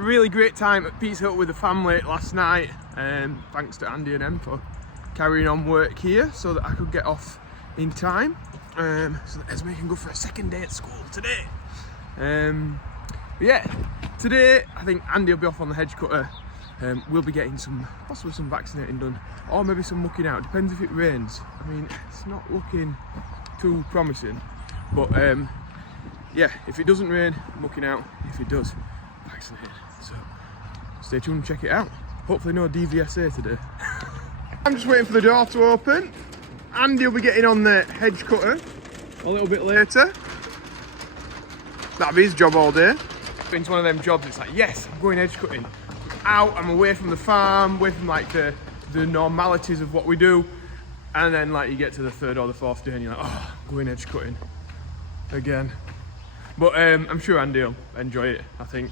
really great time at Pizza Hut with the family last night. Thanks to Andy and Em for carrying on work here so that I could get off in time. So that Esme can go for a second day at school today. Yeah, today I think Andy will be off on the hedge cutter. We'll be getting possibly some vaccinating done, or maybe some mucking out. Depends if it rains. I mean, it's not looking too promising, but yeah, if it doesn't rain, mucking out. If it does, vaccinated. So stay tuned and check it out. Hopefully no DVSA today. I'm just waiting for the door to open. Andy will be getting on the hedge cutter a little bit later. That'll be his job all day. It's one of them jobs, it's like, yes, I'm going hedge cutting. Out, I'm away from the farm, away from like the normalities of what we do. And then like you get to the third or the fourth day and you're like, oh, I'm going edge cutting again. But I'm sure Andy will enjoy it. I think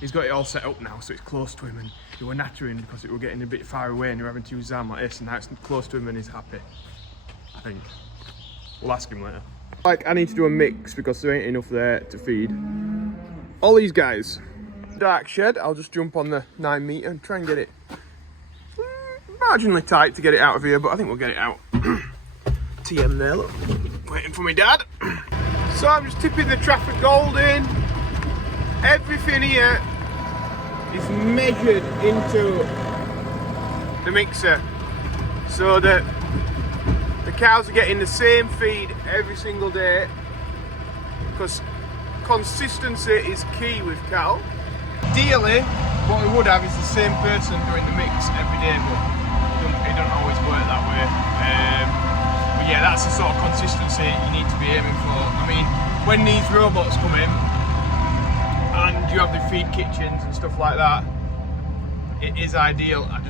he's got it all set up now, so it's close to him, and he were nattering because it were getting a bit far away and he were having to use his arm like this, and now it's close to him and he's happy, I think. We'll ask him later. Like, I need to do a mix because there ain't enough there to feed all these guys. Dark shed, I'll just jump on the 9 metre and try and get it marginally tight to get it out of here, but I think we'll get it out. TM there, look, waiting for my dad. So I'm just tipping the Trafford Gold in. Everything here is measured into the mixer so that the cows are getting the same feed every single day, because consistency is key with cattle. Ideally, what we would have is the same person doing the mix every day, but it don't always work that way. But yeah, that's the sort of consistency you need to be aiming for. I mean, when these robots come in and you have the feed kitchens and stuff like that, it is ideal. I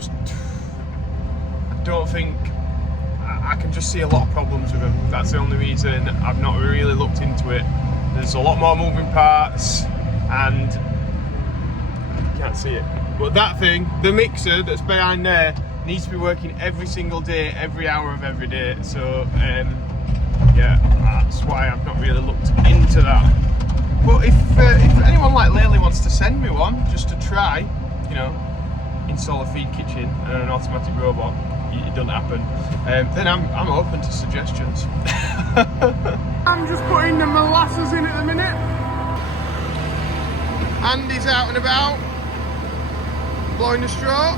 don't think, I can just see a lot of problems with them. That's the only reason I've not really looked into it. There's a lot more moving parts and you can't see it. But that thing, the mixer that's behind there, needs to be working every single day, every hour of every day. So yeah, that's why I've not really looked into that. But if anyone like Lately wants to send me one just to try, you know, install a feed kitchen and an automatic robot, it doesn't happen, then I'm open to suggestions. I'm just putting the molasses in at the minute. Andy's out and about, blowing the straw.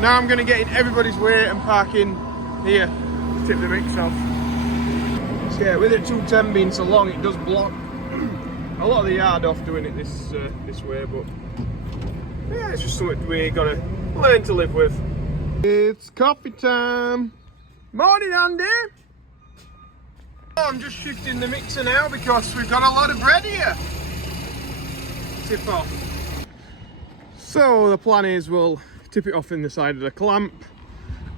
Now I'm going to get in everybody's way and park in here to tip the mix off. So yeah, with the 210 being so long, it does block a lot of the yard off doing it this way, but yeah, it's just something we got to learn to live with. It's coffee time. Morning, Andy. I'm just shifting the mixer now because we've got a lot of bread here. Tip off. So the plan is we'll tip it off in the side of the clamp,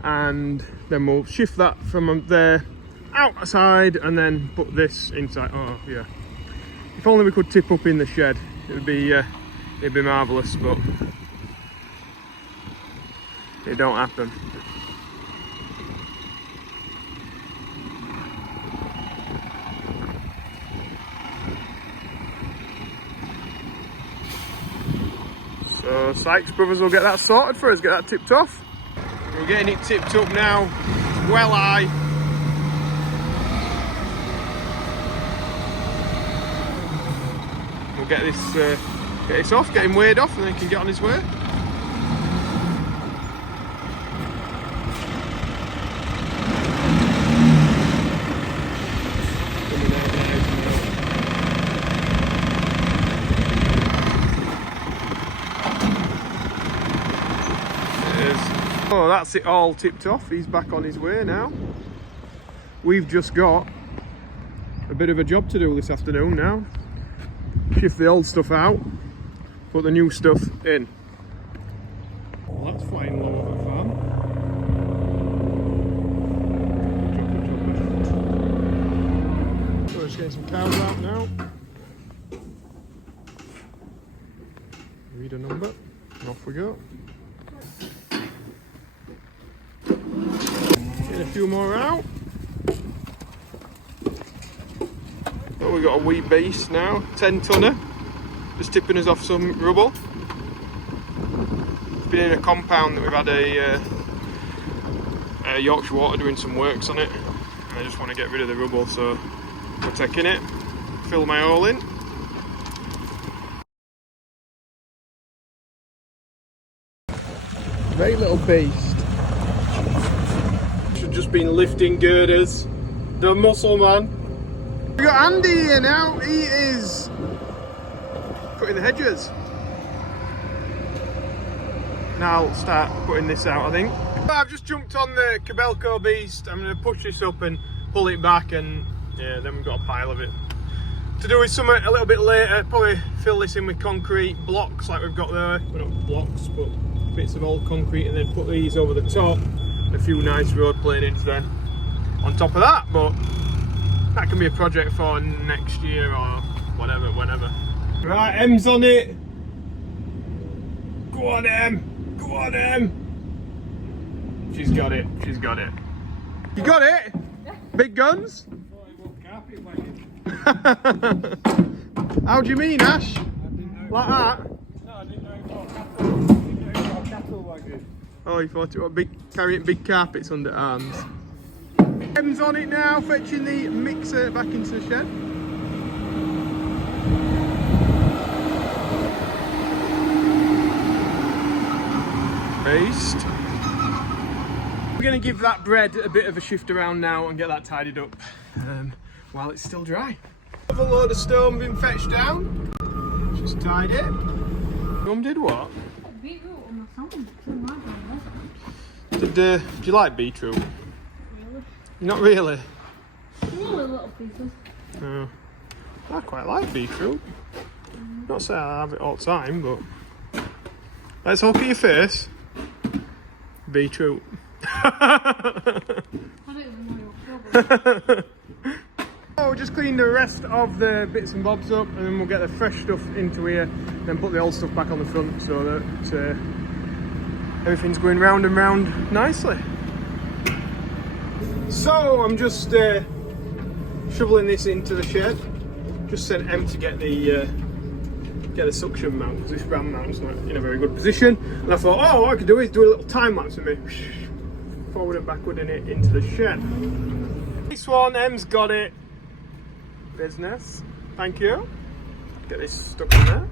and then we'll shift that from there outside and then put this inside. Oh yeah, if only we could tip up in the shed, it'd be marvellous, but it don't happen. So Sykes Brothers will get that sorted for us, get that tipped off. We're getting it tipped up now, well high. We'll get this off, get him weighed off, and then he can get on his way. Oh, that's it all tipped off. He's back on his way now. We've just got a bit of a job to do this afternoon now. Shift the old stuff out, put the new stuff in. Well, that's flying low over the farm. So we're just getting some cows out now. Read a number, and off we go. Get a few more out. So we've got a wee beast now, 10 tonner, just tipping us off some rubble. been in a compound that we've had a Yorkshire Water doing some works on it. And I just want to get rid of the rubble, so we're taking it, fill my hole in. Very little beast. Should just been lifting girders. The muscle man. We got Andy here now. He is cutting the hedges. Now I'll start putting this out, I think. I've just jumped on the Kobelco beast. I'm going to push this up and pull it back, and yeah, then we've got a pile of it. To do with something a little bit later, probably fill this in with concrete blocks like we've got there. Well, not blocks, but bits of old concrete, and then put these over the top. A few nice road planings then on top of that, but that can be a project for next year or whatever, whenever. Right, Em's on it. Go on, Em. Go on, Em. She's got it. She's got it. You got it? Yeah. Big guns? How do you mean, Ash? Like that? No, I didn't know it was a cattle wagon. Oh, you thought it was carrying big carpets under arms. Em's on it now, fetching the mixer back into the shed. Based. We're going to give that bread a bit of a shift around now and get that tidied up while it's still dry. Another load of stone been fetched down. Just tied it. Mum did what? Beetroot on my phone. Do you like beetroot? Really? Not really. Only little pieces. No. I quite like beetroot. Not saying I have it all the time, but let's look at your face. Beetroot. I don't even know your problem. Oh, we'll just clean the rest of the bits and bobs up, and then we'll get the fresh stuff into here, then put the old stuff back on the front so that everything's going round and round nicely. So I'm just shoveling this into the shed. Just sent Em to get the suction mount, because this ram mount's not in a very good position. And I thought, oh, what I could do is do a little time lapse of me forward and backward in it into the shed. This one, Em's got it. Business. Thank you. Get this stuck in there.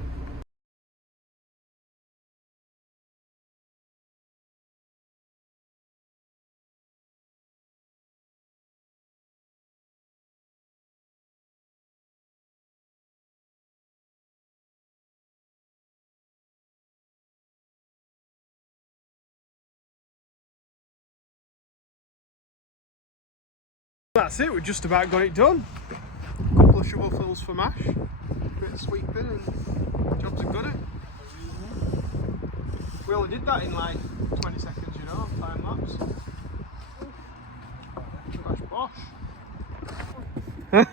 That's it, we've just about got it done. A couple of shovelfuls for mash, a bit of sweeping, and jobs are good. We only did that in like 20 seconds, you know, time lapse. Bosh, bosh. I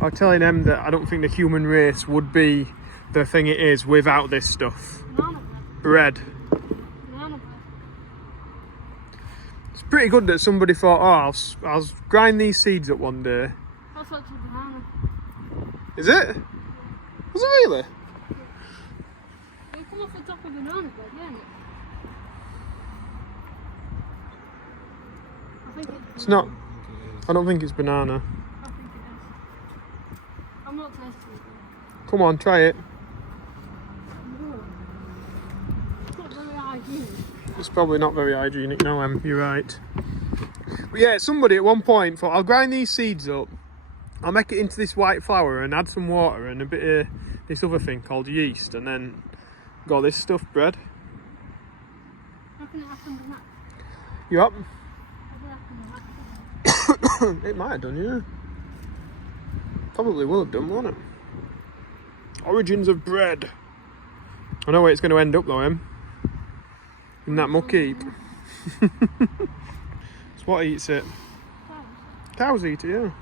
was telling Em that I don't think the human race would be the thing it is without this stuff. Banana Bread. Banana bread. It's pretty good that somebody thought, oh, I'll grind these seeds up one day. That's actually banana. Is it? Was it really? They come off the top of banana bread, don't it? I think It's not. I don't think it's banana. I think it is. I'm not tasting it. Come on, try it. No. It's not very hygienic. It's probably not very hygienic now, Em. You're right. But yeah, somebody at one point thought, I'll grind these seeds up, I'll make it into this white flour and add some water and a bit of this other thing called yeast, and then got this stuffed bread. How can it happen to that? You up? How can it happen to that? It might have done, yeah. Probably will have done, won't it? Origins of bread. I know where it's going to end up though, Em. In that muck heap. So what eats it? Cows. Cows eat it, yeah. Yeah. And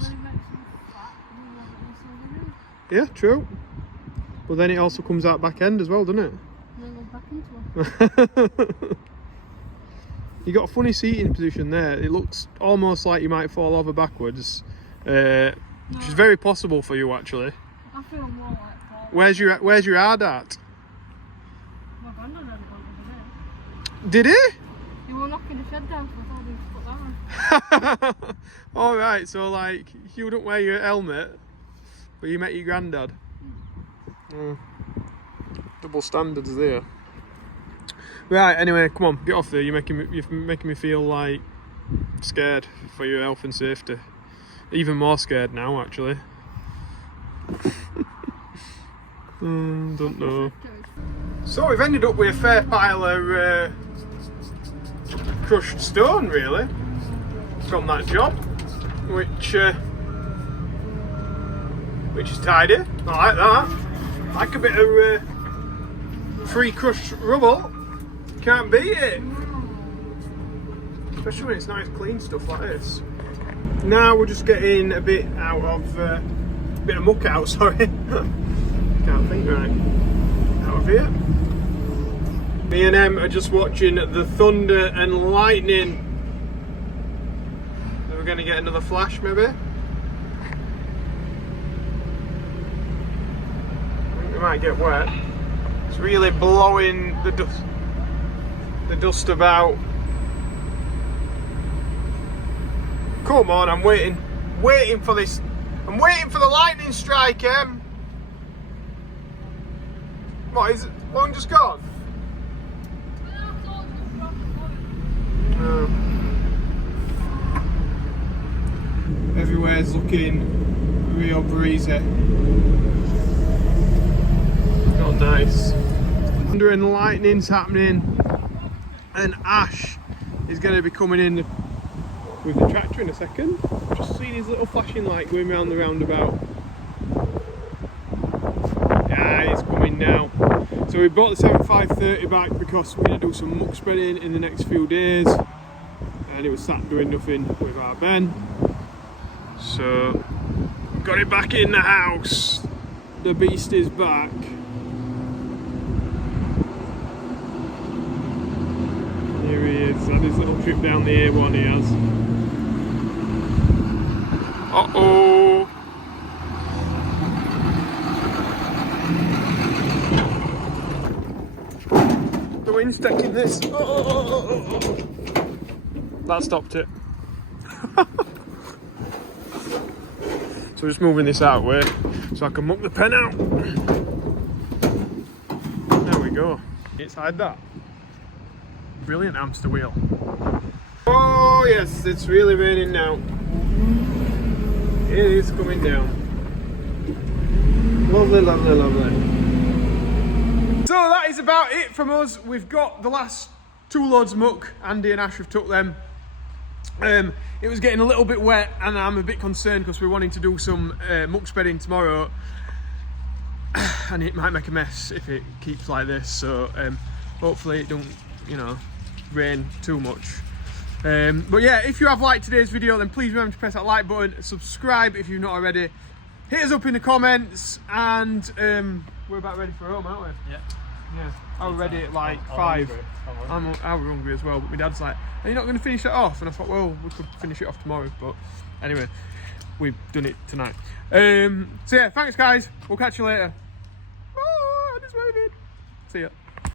then it makes them fat, and then it Yeah, true. But then it also comes out back end as well, doesn't it? and then go back into them. You got a funny seating position there. It looks almost like you might fall over backwards, which is very possible for you actually. I feel more like that. Where's your hard at? My granddad had it Did he? You were knocking the shed down, so I thought we'd put that on. Alright, so like, you wouldn't wear your helmet, but you met your granddad. Double standards there. Right, anyway, come on, get off there. You're making me feel like scared for your health and safety. Even more scared now, actually. Don't know. So we've ended up with a fair pile of crushed stone, really, from that job, which is tidy. I like that. Like a bit of free crushed rubble. Can't beat it. Especially when it's nice clean stuff like this. Now we're just getting a bit out of a bit of muck out, sorry. Can't think right. Out of here. Me and Em are just watching the thunder and lightning. So we're gonna get another flash maybe. I think we might get wet. It's really blowing the dust about. Come on, I'm waiting for this. I'm waiting for the lightning strike, Em. What is it? One just gone? Everywhere's looking real breezy. Not nice. Thunder and lightning's happening, and Ash is going to be coming in with the tractor in a second. Just seen his little flashing light going round the roundabout. Yeah, he's coming now. So we brought the 7530 back because we're going to do some muck spreading in the next few days, and it was sat doing nothing with our Ben. So got it back in the house. The beast is back. Here he is, had his little trip down the A1 he has. Uh-oh! The wind's taking this. Oh. That stopped it. So we're just moving this out of the way so I can muck the pen out. There we go. Inside that. Brilliant hamster wheel. Oh yes, it's really raining now. It is coming down. Lovely, lovely, lovely. So that is about it from us. We've got the last 2 loads of muck. Andy and Ash have took them. It was getting a little bit wet and I'm a bit concerned because we're wanting to do some muck spreading tomorrow and it might make a mess if it keeps like this, so hopefully it don't, you know, rain too much. But yeah, if you have liked today's video, then please remember to press that like button, subscribe if you've not already, hit us up in the comments, and we're about ready for home, aren't we? Yeah. Yeah, I was ready at like 5. I was hungry as well, but my dad's like, are you not going to finish it off? And I thought, well, we could finish it off tomorrow, but anyway, we've done it tonight. So yeah, thanks guys, we'll catch you later. Bye, I'm just waving. See ya.